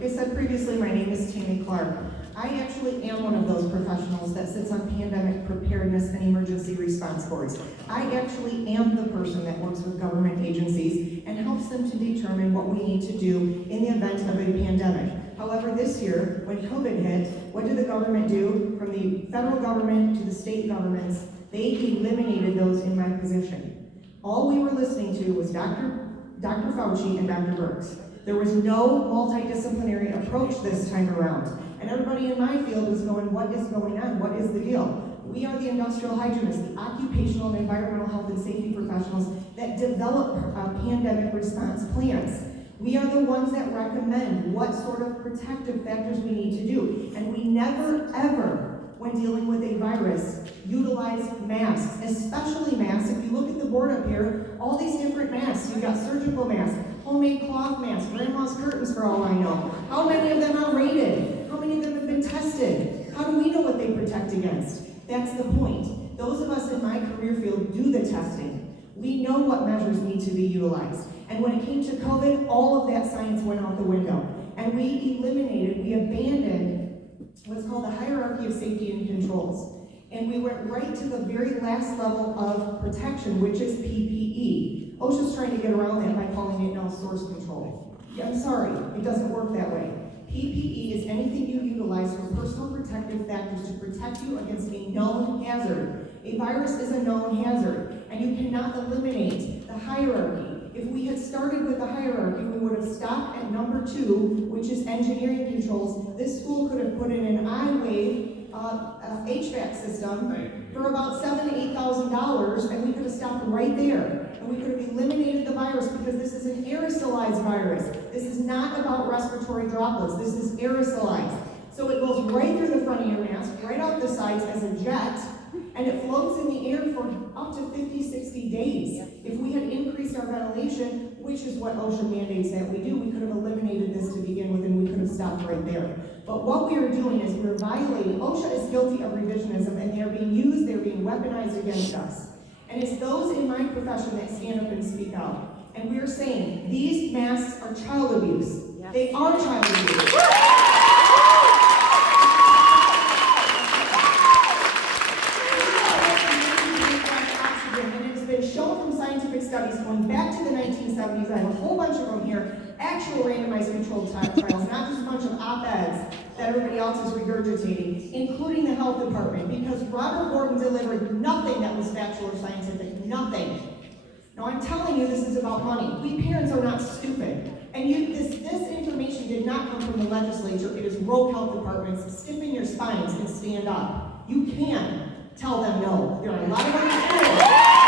Like I said previously, my name is Tammy Clark. I actually am one of those professionals that sits on pandemic preparedness and emergency response boards. I actually am the person that works with government agencies and helps them to determine what we need to do in the event of a pandemic. However, this year, when COVID hit, what did the government do? From the federal government to the state governments, they eliminated those in my position. All we were listening to was Dr. Fauci and Dr. Birx. There was no multidisciplinary approach this time around. And everybody in my field was going, what is going on? What is the deal? We are the industrial hygienists, the occupational and environmental health and safety professionals that develop pandemic response plans. We are the ones that recommend what sort of protective factors we need to do. And we never, ever, when dealing with a virus, utilize masks, especially masks. If you look at the board up here, all these different masks. You've got surgical masks, homemade cloth masks, grandma's curtains for all I know. How many of them are rated? How many of them have been tested? How do we know what they protect against? That's the point. Those of us in my career field do the testing. We know what measures need to be utilized. And when it came to COVID, all of that science went out the window. And we abandoned what's called the hierarchy of safety and controls. And we went right to the very last level of protection, which is PPE. OSHA's trying to get around that by calling it no source control. Yeah, I'm sorry, it doesn't work that way. PPE is anything you utilize for personal protective factors to protect you against a known hazard. A virus is a known hazard, and you cannot eliminate the hierarchy. If we had started with the hierarchy, we would have stopped at number 2, which is engineering controls. This school could have put in an I-Wave HVAC system for about $7,000 to $8,000, and we could have stopped right there. And we could have eliminated the virus because this is an aerosolized virus. This is not about respiratory droplets. This is aerosolized. So it goes right through the front of your mask, right out the sides as a jet, and it floats in the air for up to 50, 60 days. If we had increased our ventilation, which is what OSHA mandates that we do, we could have eliminated this to begin with, and we could have stopped right there. But what we are doing is we're violating. OSHA is guilty of revisionism, and they're being used, they're being weaponized against us. And it's those in my profession that stand up and speak out. And we're saying these masks are child abuse. Yes. They are child abuse. And it has been shown from scientific studies going back to the 1970s. I have a whole bunch of them here. Actual randomized controlled trials, not just a bunch of op-eds that everybody else is regurgitating, including the health department, because Robert Gordon delivered nothing that was factual or scientific, nothing. Now I'm telling you this is about money. We parents are not stupid. And this information did not come from the legislature. It is rogue health departments. Stiffen your spines and stand up. You can tell them no. There are a lot of other schools.